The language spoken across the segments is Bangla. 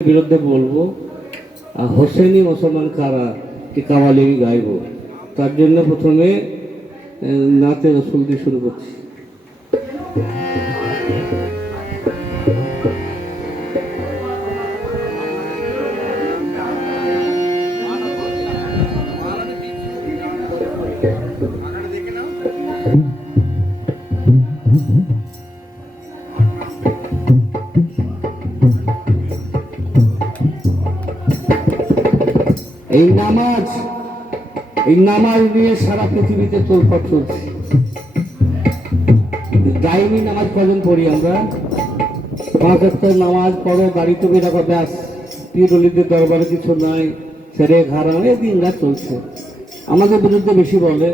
বিরুদ্ধে বলবো। হোসেনি মুসলমান কারা কি কাওয়ালি আমি গাইব, তার জন্য প্রথমে নাতে রসুল দিয়ে শুরু করছি। এই নামাজ নিয়ে সারা পৃথিবীতে তোলপাড় চলছে। দাইমি নামাজ কজন পড়ি আমরা? 5 ওয়াক্ত নামাজ পড়ো, গাড়ি টুপি রাখো, ব্যাস। পীরওয়ালিদের দরবারে কিছু নাই, ছেড়ে ঘাড়ানো, এই দিন রাত চলছে। আমাদের বিরুদ্ধে বেশি বলে,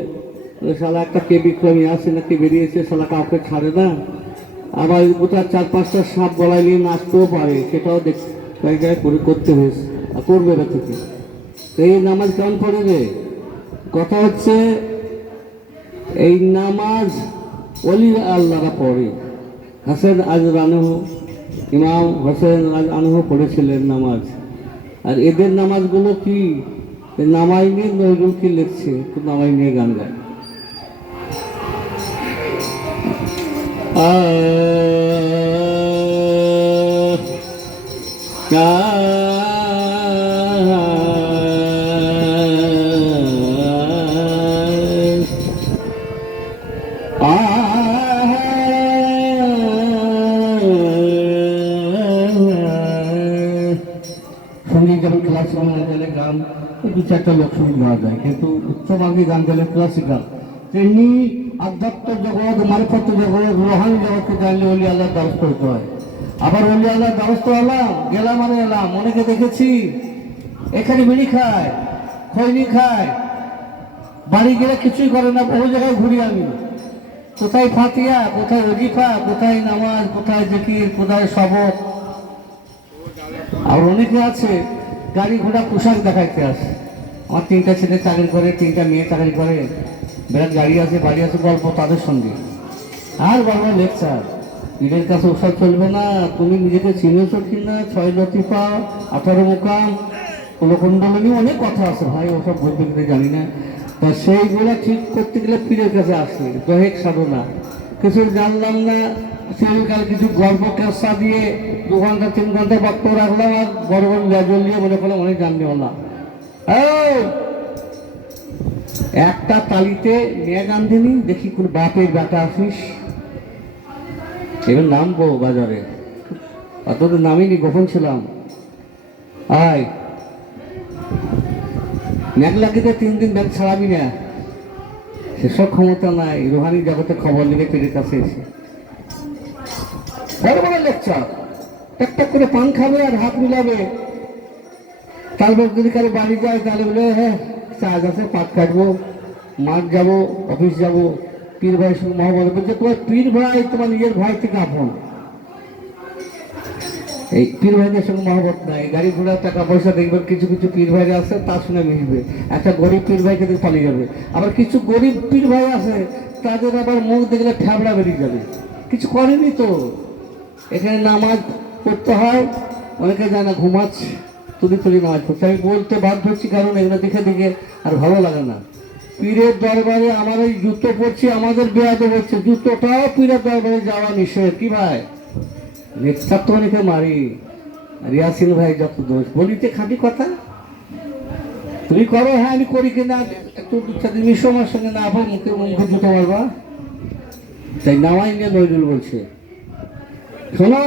শালা একটা কে বিক্রমী আছে নাকি বেরিয়েছে, শালা কাউকে ছাড়ে না। আবার কোথাও 4-5টা সাপ গলায় নিয়ে নাচতেও পারে, সেটাও জায়গায় করতে হয়েছে, আর করবে না থেকে। এই নামাজ কেমন পড়ে রে? কথা হচ্ছে এই নামাজ ওলি আল্লাহরা পড়ে। হাসান আজ আনহু, ইমাম হোসেন আজ আনহু পড়েছিলেন নামাজ। আর এদের নামাজগুলো কি নামাই নিয়ে নজরুল কি লিখছে, নামাই নিয়ে গান গায়। সঙ্গীত যেমন ক্লাসিক্যাল গানে গান 2-4টা লোক সঙ্গীত গাওয়া যায়, কিন্তু উচ্চমার্গী গান গেলে ক্লাসিক্যাল। তেমনি আধ্যাত্ম জগৎ, মারিফত জগৎ, রোহানি জগৎকে জানলে অলি আল্লাহর দ্বারস্থ হতে হয়। আবার অলি আল্লাহর দ্বারস্থ হলাম, গেলাম আর এলাম। অনেকে দেখেছি এখানে বিড়ি খায়, খৈনি খায়, বাড়ি গেলে কিছুই করে না, বহু জায়গায় ঘুরি আমি। কোথায় ফাতিয়া, কোথায় ওজিফা, কোথায় নামাজ, কোথায় জিকির, কোথায় শবত। আর অনেকে আছে গাড়ি ঘোড়া পোশাক দেখাইতে আসে। আমার 3টা ছেলে চাকরি করে, 3টা মেয়ে চাকরি করে, বিরাট গাড়ি আছে, বাড়ি আছে, গল্প তাদের সঙ্গে। আর বাবা লেকচার, পীরের কাছে ওসব চলবে না। তুমি নিজেকে চিনেছো কিনা, 6 লতিফা, 18 মুকাম, কুলকুণ্ডলী, অনেক কথা আছে ভাই, ওসব বলতে গেলে জানি না। তা সেইগুলো ঠিক করতে গেলে পীরের কাছে আসে, দহেক সাধনা। কিছু জানলাম না, সেকাল কিছু গল্প কেসা দিয়ে 2 ঘন্টা 3 ঘন্টা বক্তব্য রাখলাম, আর বড় বড় লেজল দিয়ে মনে করলাম অনেক জানবে না। একটা তালিতে মেয়ে গান্ধী দেখি কোন বাপের বেটা আসিস, এবার নামবো বাজারে, অতদিন নামিনি, গোপন ছিলাম। আয় ম্যাগ লাগিতে 3 দিন ব্যাগ ছাড়াবি না, সেসব ক্ষমতা নাই। রোহানি জগতে খবর নেবে পেটের কাছে এসে বড় বড় লেকচার, একটা করে পান খাবে আর হাত মিলাবে। তারপর যদি কারো বাড়ি যায় তাহলে বলে হ্যাঁ চার্জ আছে, পাট কাটবো, মাঠ যাবো, অফিস যাবো। পীর ভাইয়ের সঙ্গে মহব্বত বলছে, তোমার পীর ভাই তোমার নিজের ভাই থেকে আপন। এই পীর ভাইদের সঙ্গে মহব্বত নাই। গাড়ি ঘোড়া টাকা পয়সা দেখবেন কিছু কিছু পীর ভাই আছে, তার সঙ্গে মিশবে। একটা গরিব পীর ভাইকে দেখে পালিয়ে যাবে। আবার কিছু গরিব পীর ভাই আছে, তাদের আবার মুখ দেখলে ফ্যাবড়া বেরিয়ে যাবে, কিছু করেনি তো। এখানে নামাজ পড়তে হয়, অনেকে জানা ঘুমাচ্ছে, তুলি নামাজ পড়ছে। আমি বলতে বাধ্য হচ্ছি, কারণ এগুলো দেখে দেখে আর ভালো লাগে না। পীরের দরবারে আমার এই জুতো পড়ছি, আমাদের বেয়াদব হচ্ছে, জুতোটাও পীরের দরবারে যাওয়া নিষেধ। কি ভাই, লেকচার তো অনেকে মারি, রিয়াসিন ভাই যত দোষ, বলিতে খাঁটি কথা। তুমি করো, হ্যাঁ আমি করি কিনা, একটু মিশমার সঙ্গে না ভাই, মুখে মুখে জুতো মারবা। তাই নামাই নিয়ে নজরুল বলছে, শোনো,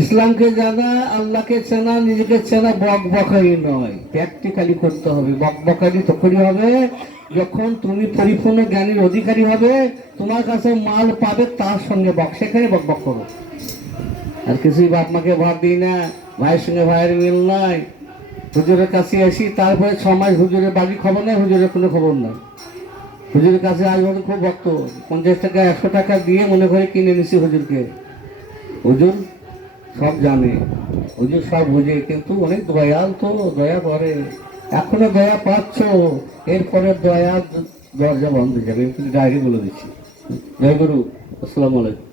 ইসলামকে জানা, আল্লাহকে চেনা, নিজেকে চেনা বক বকারি নয়, প্র্যাকটিক্যালি করতে হবে। বক বকারি তখনই হবে যখন তুমি পরিপূর্ণ জ্ঞানের অধিকারী হবে, তোমার কাছে মাল পাবে, তার সঙ্গে বক, সেখানে বক বক করো। আর কিছুই বাপ মাকে ভাব দিই না, ভাইয়ের সঙ্গে ভাইয়ের মিল নাই। হুজুরের কাছে আসি, তারপরে 6 মাস হুজুরের বাড়ি খবর নেই, হুজুরের কোনো খবর নাই। হুজুরের কাছে আসবো খুব ভক্ত, 50 টাকা 100 টাকা দিয়ে মনে করে কিনে নিছি হুজুরকে। হুজুর সব জানে, হুজুর সব বুঝে, কিন্তু অনেক দয়াল তো, দয়া করে। এখনো দয়া পাচ্ছ, এরপরে দয়া দরজা বন্ধ হয়ে যাবে, কিন্তু ডায়েরি বলে দিচ্ছি। জয় গুরু, আসসালামু আলাইকুম।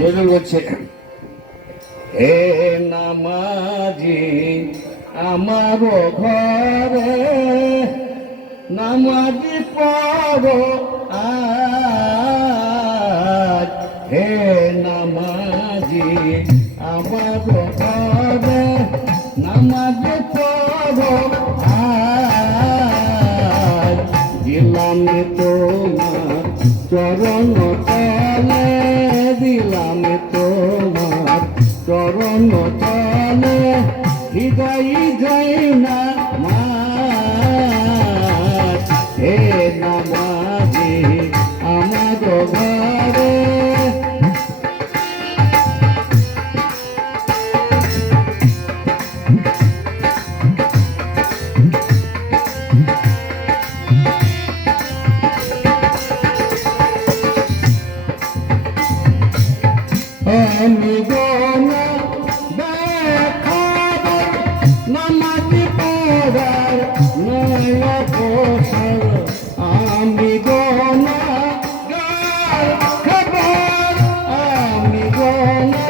নজরুল বলছে, হে নামাজি আমার ঘরে নামাজি পড়ো আজ, হে নামাজি আমার ঘরে নামাজি পড়ো আজ, দিলাম তোমার চরণ তলে, দিলাম তোমার চরণ তলে, হৃদয় যাই না মার, হে নামাজি আমার ঘরে। আমি গোনা দেখাবো নামাজি পড়ার নয় বছর, আমি গোনা খবর, আমি গোনা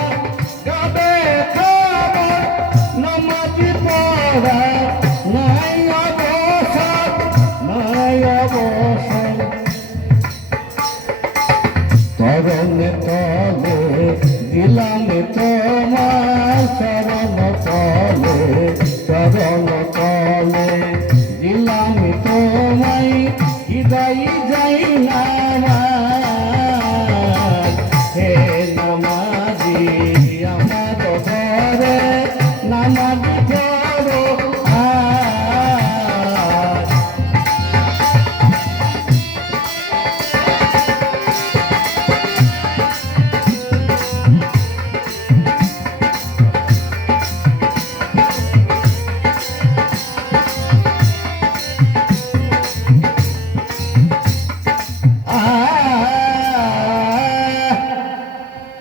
গাবে খবর নামাজি পড়ার নয় বছর, নয় বছর। চরণে তলে দিলাম তোমার চরণ তলে, চরণ তলে দিলাম তোমায়, হৃদয় যাই না আমার, হে নামাজি আমার ঘরে নামাজি পড়ো আজ।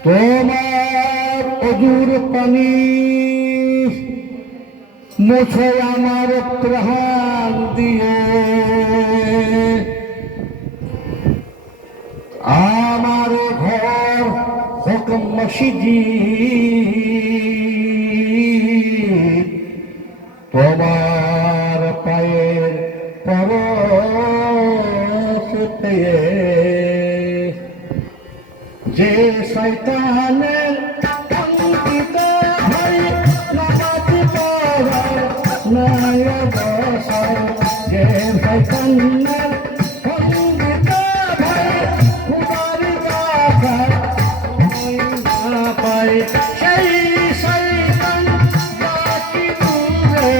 তোমার অজুর পানি মুছে আমার প্রাণ দিয়ে, আমার ঘর হোক মসজিদ, তোমার পায়ের পরশ পেয়ে, যে শয়তানের অঙ্কিত হয় নামাজি পড়ার নয় বছর, যে শয়তানের অঙ্কিত হয় খোদার কাছে না পায়, সেই শয়তান জাতি দূরে,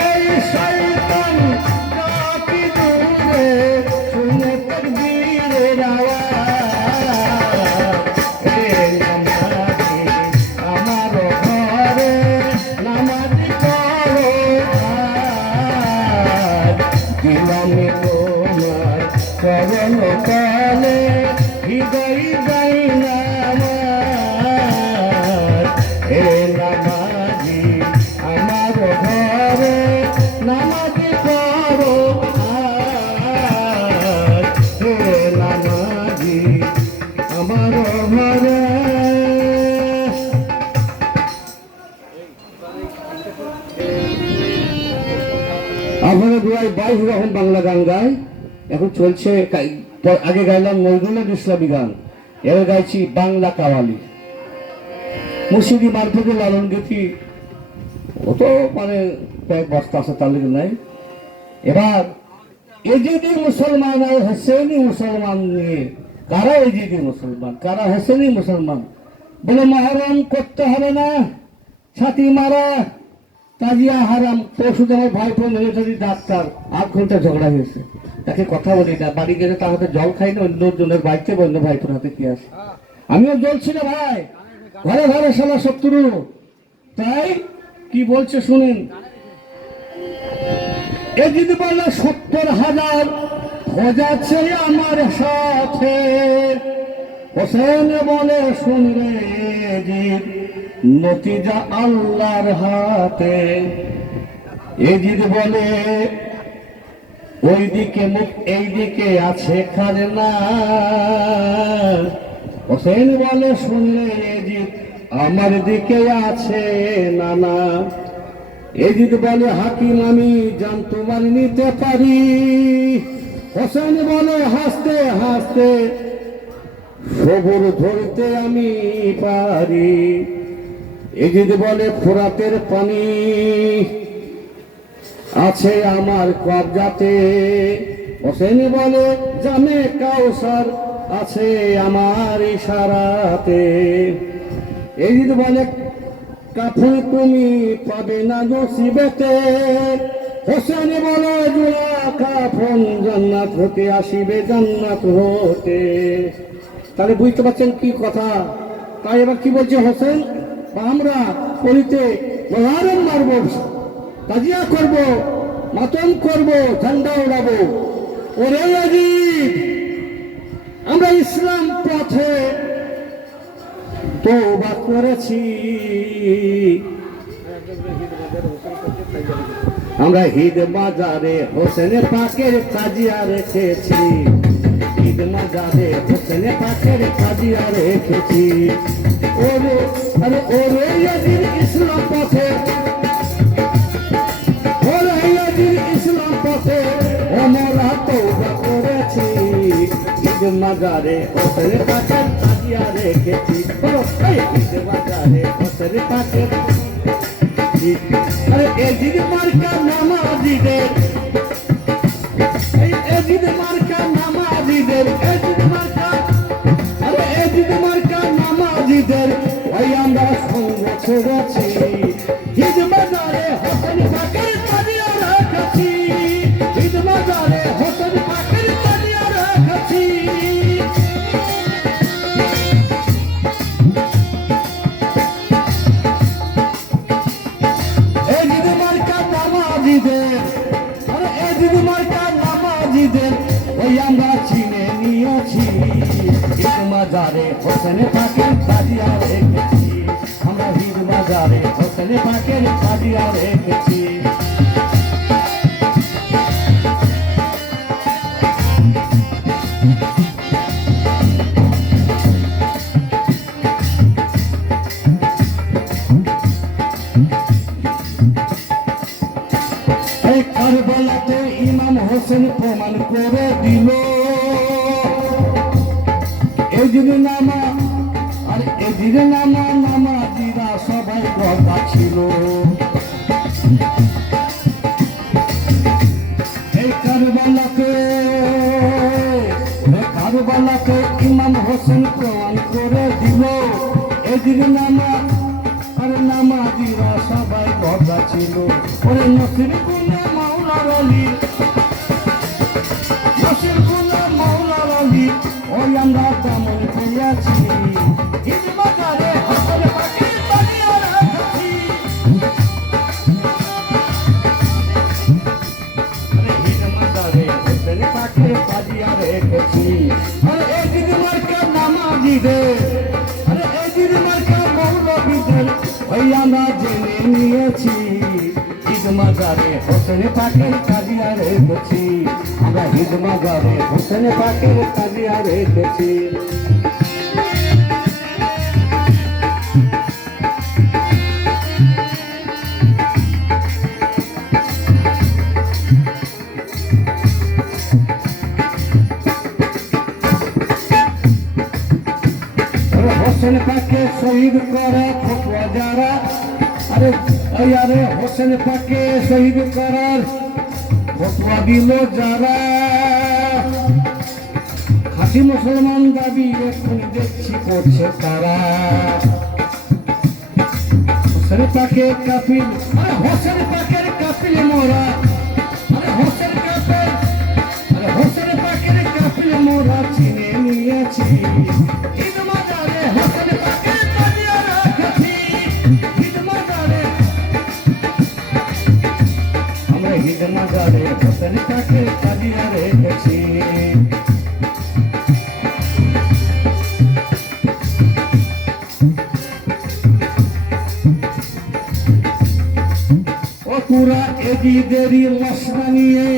এই শয়তান জাতি দূরে, শুনে তাকবীরের আওয়াজ, হে নামাজি আমার ঘরে নামাজি পড়ো আজ, দিলাম তোমার চরণ তলে, হৃদয় যাই না আমার, হে নামাজি আমার ঘরে নামাজি পড়ো আজ, হে নামাজি আমার ঘরে। আপনারা দুয়াই 22 রকম বাংলা গান গায়, এখন চলছে। আগে গাইলাম নজরুলের ইসলামী গান, এবার গাইছি বাংলা কাওয়ালি, মুর্শিদি মারফতে লালন গীতি, ও তো মানে কয়েক বস্তা আছে তার লিগে নাই। এবার এজিদি মুসলমান আর হোসেনি মুসলমান নিয়ে, কারা এজিদি মুসলমান কারা হোসেনি মুসলমান, বলে মহরম করতে হবে না, ছাতি মারা তাজিয়া হারাম। পরশু আমার ভাইপো মিলিটারি ডাক্তার, 8 ঘন্টা ঝগড়া হয়েছে, তাকে কথা বলি না, বাড়ি গেলে তার হাতে জল খাই না, অন্য জনের বাইকে অন্য ভাইপোর হাতে কি আছে, আমিও জ্বলছি না ভাই, ঘরে ঘরে সালা শত্রু। তাই কি বলছে শুনেন, এ যদি বলে 70,000 খোঁজাচ্ছে আমার সাথে, হোসেন বলে শুনবে জিদ নতিজা আল্লাহর হাতে। এজিদ বলে ওই দিকে মুখ এই দিকে আছে খাজনা। হোসেন বলে শুনলে এজিদ আমার দিকে আছে নানা। এজিদ বলে হাকিম আমি জান তোমার নিতে পারি। হোসেন বলে হাসতে হাসতে সবুর ধরতে আমি পারি। এজিদ বলে ফোরাতের পানি আছে আমার কবজাতে। হোসেন বলে জামে কাউসার আছে আমার ইশারাতে। এজিদ বলে কাফন তুমি পাবে না নসিবেতে। হোসেন বলে জোড়া কাফন জান্নাত হতে আসিবে জান্নাত হতে। তাহলে বুঝতে পারছেন কি কথা? তাই এবার কি বলছে হোসেন? আমরা করিতে মহারণ মারব, তাজিয়া করব, মাতম করব, ঝান্ডা উড়াবো। ওরে আজিব আমরা ইসলাম পথে তওবা করেছি, আমরা ঈদ বাজারে হোসেন পাকের তাজিয়া রেখেছি। ঈদ বাজারে হোসেন পাকের তাজিয়া রেখেছি। ওরে আরে ওরে আজিব ইসলাম পথে, ওরে আজিব ইসলাম পথে আমরা তওবা করেছি। ঈদ বাজারে হোসেন পাকের তাজিয়া রেখেছি। ঈদ বাজারে হোসেন পাকের আরে এজিদ মার্কা নামাজিদের, এজিদ মার্কা নামাজিদের, এজিদ মার্কা আরে এজিদ মার্কা নামাজিদের ওই আমরা সঙ্গ ছেড়েছি। ঈদ বাজারে হোসেন পাকের তাজিয়া রেখেছি। ঈদ বাজারে হোসেন পাকের তাজিয়া রেখেছি। ওই আমরা চিনে নিয়েছি। ঈদ বাজারে হোসেন পাকের তাজিয়া রেখেছি। আমরা ঈদ বাজারে হোসেন পাকের তাজিয়া রেখেছি। কারবালাতে ইমাম হোসেন প্রমাণ করে দিল এজিদ নামা, আর এজিদ নামা নামাজিরা সবাই গদা ছিল। এই কারবালাতে ইমাম হোসেন প্রমাণ করে দিল এজিদ নামা আর নামাজিরা সবাই গদা ছিল। ওরে নসির গুনা মাওলার আলী, নসির গুনা মাওলার আলী ওই আমরা তেমন পেয়েছি। ঈদ বাজারে হোসেন পাকের তাজিয়া রেখেছি। ঈদ বাজারে হোসেন পাকের তাজিয়া রেখেছি। আরে এজিদ মার্কা নামাজিদের, আরে এজিদ মার্কা মৌলবীদের ওই আমরা জেনে নিয়েছি। ঈদ বাজারে হোসেন পাকের তাজিয়া রেখেছি। আমরা ঈদ বাজারে হোসেন পাকের তাজিয়া রেখেছি। হোসেন পাকে শহীদ করে ফতোয়া যারা, আরে আরে হোসেন পাকে শহীদ করার ফতোয়া দিল যারা, খাঁটি মুসলমান দাবি এখন দেখছি করছে তারা। হোসেন পাকে কাফিল, আরে হোসেন পাকের কাফিল মোরা, আরে হোসেন কাফিল, আরে হোসেন পাকের কাফিল মোরা চিনে নিয়েছি। ঈদ বাজারে হোসেন পাকের তাজিয়া রেখেছি। ঈদ বাজারে আমরা ঈদ বাজারে হোসেন পাকের তাজিয়া রেখেছি। পুরা এজিদেরই লাশ বানিয়ে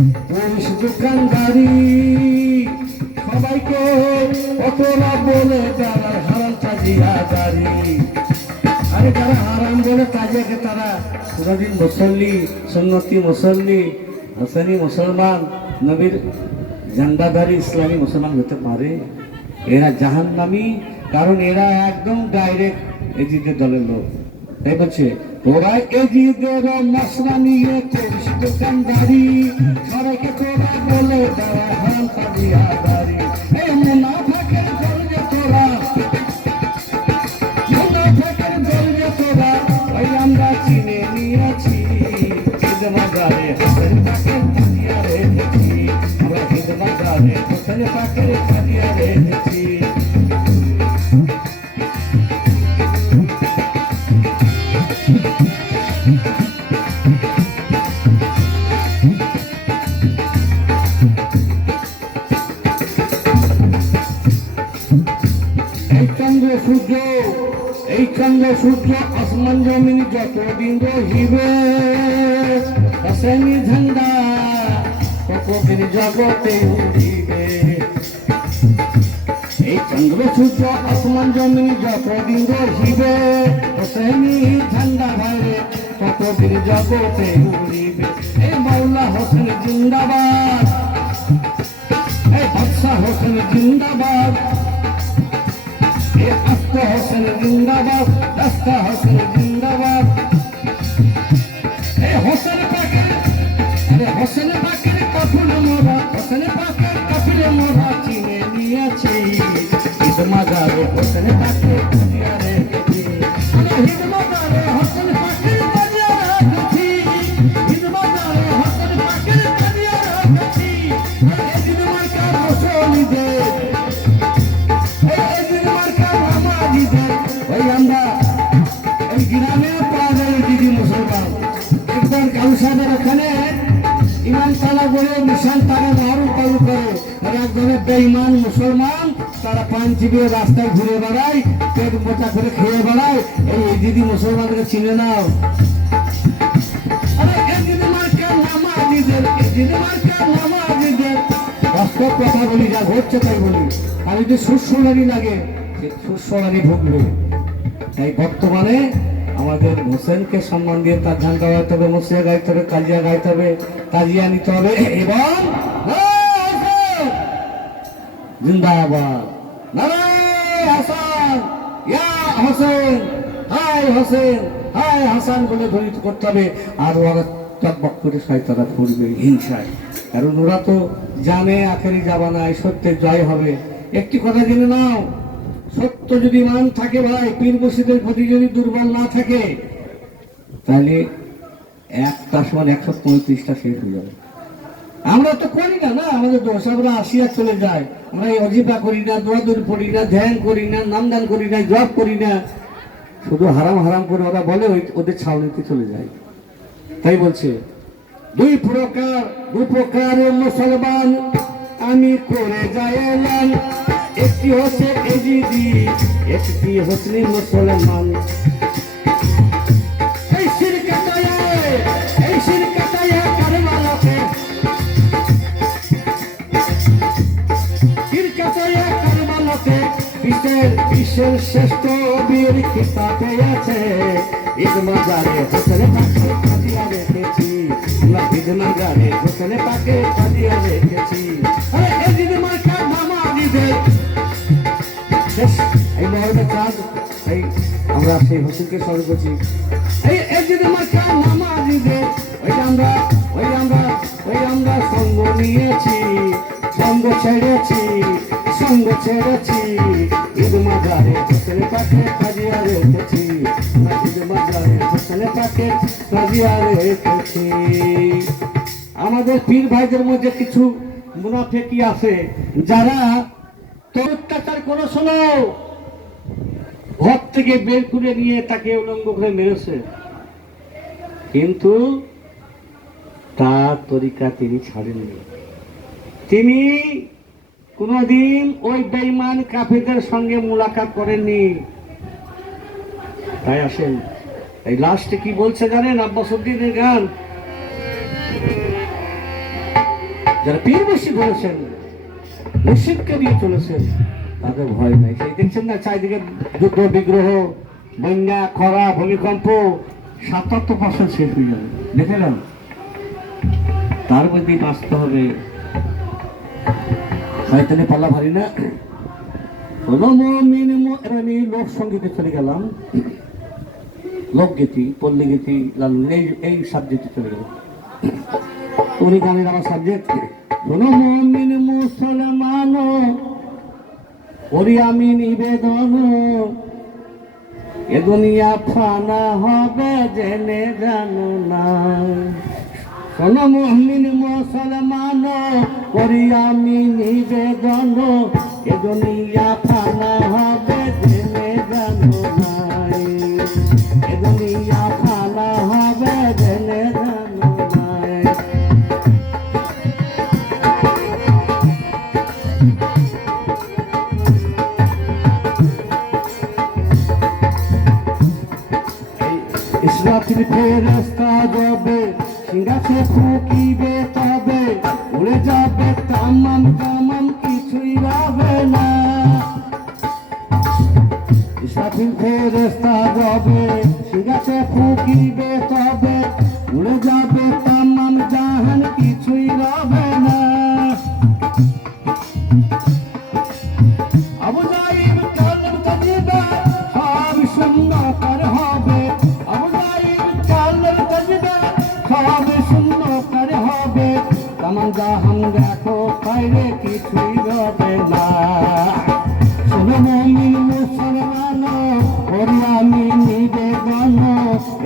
পুলিশ দোকানদারি সবাইকে অতরা বলে তারা হারাম তাজিয়া দারি। আরে যারা হারাম বলে তাজিয়াকে তারা কোনদিন মুসল্লি, সুন্নতি মুসল্লি, হাসানি মুসলমান, নবীর ঝান্ডাধারী ইসলামী মুসলমান হতে পারে? এরা জাহান্নামী, কারণ এরা একদম ডাইরেক্ট এজিদের দলের লোক। তাই বলছে তোরা এজিদের মশলা নিয়ে করিস দোকানদারি, সবাইকে তোরা বলে তারা হারাম তাজিয়া দারি। এই মুনাফিকের দল যে তোরা, মুনাফিকের দল যে তোরা, ওই আমরা চিনে নিয়েছি। ঈদ বাজারে হোসেন পাকের তাজিয়া রেখেছি, আমরা ঈদ বাজারে হোসেন পাকের তাজিয়া রেখেছি। এই চন্দ্র সূর্য আসমান জমিন যতদিন রহিবে, হোসেনি ঝান্ডা ততদিন জগতে উঠিবে। এই চন্দ্র সূর্য আসমান জমিন যতদিন রহিবে, হোসেনি ঝান্ডা ভাইরে ততদিন জগতে উঠিবে। এই মাওলা হোসেন জিন্দাবাদ, এই বাদশাহ হোসেন জিন্দাবাদ, আস্তা হোসেন জিন্দাবাদ, দাস্তা হোসেন জিন্দাবাদ। এই হোসেন পাকের, আরে হোসেন পাকের কাফিলে মোরা, হোসেন পাকের কাফিলে মোরা চিনে নিয়েছি। ঈদ মাজারে হোসেন পাকের তাজিয়া রেখেছি, আরে ঈদ মাজারে হোসেন পাকের তাজিয়া রেখেছি, ঈদ মাজারে হোসেন পাকের তাজিয়া রেখেছি। এই দিন মার্কার মুসল্লিদের, ওই আমরা এই গ্রামে পাওয়া যায় দিদি মুসলমান। একবার কাউসাদের ওখানে ইমান তালা বলে মিশন তারা মারু পালু করে, আর এক ধরনের বেঈমান মুসলমান তারা পান চিবিয়ে রাস্তায় ঘুরে বেড়ায়, পেট মোটা করে খেয়ে বেড়ায়। এই দিদি মুসলমানকে চিনে নাও। আরে এই দিদি মার্কার নামাজিদের, এই দিদি মার্কার নামাজিদের বাস্তব কথা বলি, যা ঘটছে তাই বলি। আর যদি সুস্বরানি লাগে সুস্বরানি ভুগবে। তাই বর্তমানে আমাদের হোসেনকে সম্মান দিয়ে তার ঝান্ডা গাইতে হবে, মসিয়া গাইতে হবে, কাজিয়া গাইতে হবে, তাজিয়া নিতে হবে। এবং জিন্দাবাদ নারায়ে হাসান, ইয়া হোসেন, হাই হোসেন, হাই হাসান বলে ধ্বনিত করতে হবে। আর ওরা টকবক করে শয়তানরা ফুরবে হিংসায়, কারণ ওরা তো জানে আখেরি জামানায় সত্যের জয় হবে। একটি কথা জেনে নাও, সত্য যদি মান থাকে ভাই, পীর মুর্শিদের প্রতি যদি দুর্বল না থাকে, তাহলে একটা সমান 135টা শেষ হয়ে যাবে। আমরা তো করি না, না আমাদের দোষ, আমরা আসিয়া চলে যায়। আমরা এই অজিফা করি না, দোয়াদুরি পড়ি না, ধ্যান করি না, নামদান করি না, জব করি না, শুধু হারাম হারাম করে ওরা বলে ওদের ছাউনিতে চলে যায়। তাই বলছে দুই প্রকারের মুসলমান আমি করে যাইলাম, একটি হচ্ছে এজিদি, একটি হচ্ছে মুসলমান। এই শিরকাতায় কারবালাতে, শিরকাতায় কারবালাতে বিশ্বের শ্রেষ্ঠ বীর খিতাব পেয়েছে। ঈদ মাজারে হোসেন পাকে তাজিয়া রেখেছি, ঈদ মাজারে হোসেন পাকে তাজিয়া রেখেছি। আরে এজিদ মার্কার নামাজিদের এই মহরমের চাঁদ, এই আমরা সেই হোসেনকে স্মরণ করছি। এই এজিদ মার্কার নামাজিদের ওই আমরা সঙ্গ নিয়েছি, সঙ্গ ছেড়েছি, সঙ্গ ছেড়েছি। ঈদ মাজারে হোসেন পাকে তাজিয়া রেখেছি, ঈদ মাজারে হোসেন পাকে তাজিয়া রেখেছি। আমাদের পীর ভাইদের মধ্যে কিছু মুনাফিকি আছে, যারা তোর অত্যাচার করে শোনো, ঘর থেকে বের করে নিয়ে তাকে উলঙ্গ করে মেরেছে, কিন্তু তার তরিকা তিনি ছাড়েননি। তিনি কোনদিন ওই বেঈমান কাফেরদের সঙ্গে মুলাকাত করেননি। তাই আসেন, এই লাস্টে কি বলছে জানেন? আব্বাস উদ্দিনের গান, যারা পীর বেশি করেছেন, মুর্শিদকে নিয়ে চলেছেন, তাদের ভয় নাই। সেই দেখছেন না চারিদিকে যুদ্ধ বিগ্রহ, বন্যা, খরা, ভূমিকম্প, ৭৭% শেষ হয়ে যাবে, দেখেলাম। তার মধ্যেই বাঁচতে হবে। শয়তানি পাল্লা ভারী না। আমি লোকসঙ্গীতে চলে গেলাম, লোকগীতি, পল্লী গীতি, এই সাবজেক্টে চলে গেলাম। উনি গানের আমার সাবজেক্ট। শোনো মুমিন মুসলমান, করি আমি নিবেদন, এ দুনিয়া ফানা হবে জেনে জানো না। শোনো মুমিন মুসলমান, করি আমি নিবেদন, এ দুনিয়া ফানা হবে জেনে জানো না। এ দুনিয়া ফানা হবে জেনে জানো না। ইসরাফিল ফেরেশতা যাবে, সিংহাসে ফুঁকিবে, তবে উড়ে যাবে তামাম তামাম, কিছুই রবে না। ইসরাফিল ফেরেশতা যাবে, সিংহাসে ফুঁকিবে, তবে উড়ে যাবে তামাম জাহান, কিছুই রবে না। আবু যাইব কালম তাজিবা, সব শূন্য কর হবে। আবু যাইব কালম তাজিবা, সব শূন্য কর হবে। তামাম জাহান দেখো বাইরে, কিছুই রবে না। শোনো মুমিন মুসলমান, করি আমি নিবেদন,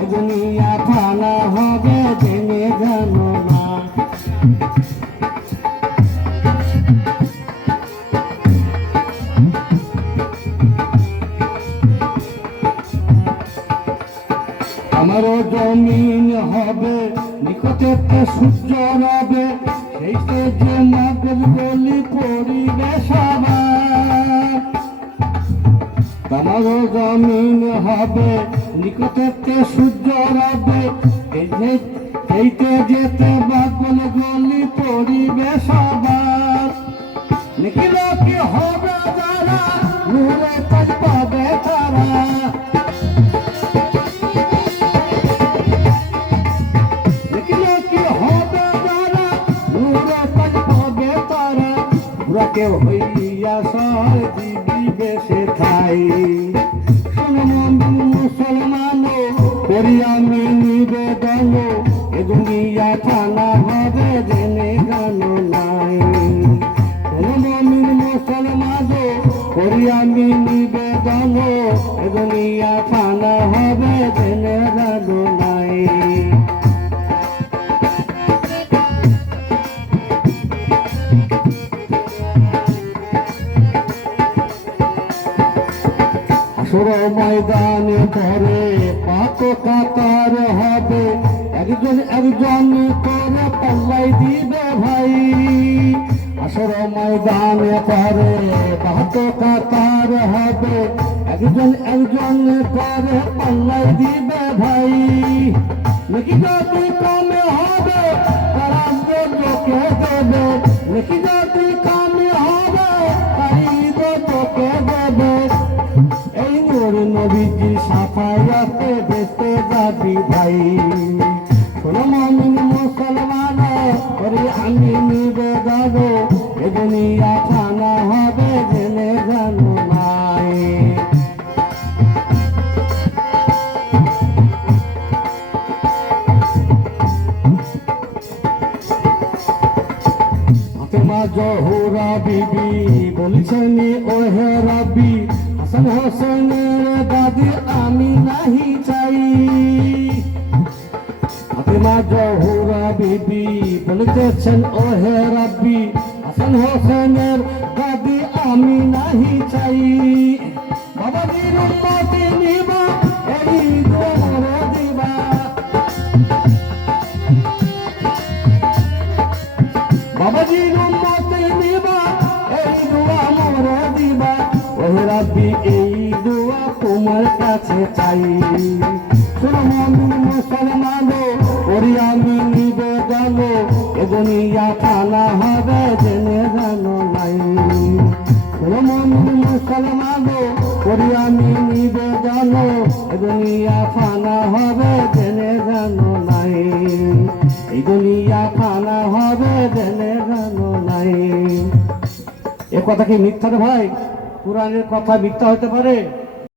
এ দুনিয়া ফানা হবে জেনে জানো না। আমারও জমিন হবে, নিকটে সূর্য রবে, সেই যে মাগল গলি পড়িবে সবার। আমারও জমিন হবে, নিকটে সূর্য রবে, এইতে যেতে মাগল গলি পড়িবে সবার। নিখিল কি হবে যারা, নূরে তাজ পাবে তারা। কেউ হইয়া সর দিবে সে ঠাই। শোনো মুমিন মুসলমান, করি আমি নিবেদন, এ দুনিয়া ফানা হবে জেনে জানো নাই। শোনো মুমিন মুসলমান, করি আমি নিবেদন, এ দুনিয়া ফানা হবে জেনে জানো নাই। ময়দানে ধরে পাত কাতার হবে, একজন একজন করে পাল্লাই দিবে ভাই। আসর ময়দানে ধরে পাত কাতার হবে, একজন একজন করে পাল্লাই দিবে ভাই। নাকি জাতি কমে হবে, তারা তোকে দেবে। নাকি জাতি কমে হবে, তাই তোকে দেবে। এই নূর নবীজি সাফায়াতে বেঁচে যাবি ভাই। শোনো মুমিন মুসলমান, করি আমি নিবেদন, এ দুনিয়া ফানা হবে জেনে জানো নাই। ফাতেমা জহুরা বিবি বলছেন, ওহে রাব্বি, হাসান হোসেনের দাদি আমি নাহি চাই। ফাতেমা জহুরা বিবি বলতেছেন, ওহে রাব্বি, হাসান হোসেনের দাদি আমি নাহি চাই। বাবাজির উম্মতি নিবা, এই দোয়া দিবা। বাবাজির উম্মতি নিবা, এই দোয়া মোরে দিবা। ওহে রাব্বি, এই দোয়া তোমার কাছে চাই। শোনো মুমিন মুসলমান, করি আমি নিবেদন, এ দুনিয়া ফানা হবে জেনে জানো নাই। মুসলমান করি আমি নিবেদন, দুনিয়া ফানা হবে জেনে জানো নাই। এই দুনিয়া ফানা হবে জেনে জানো নাই। এ কথা কি মিথ্যা রে ভাই? কোরআনের কথা মিথ্যা হতে পারে?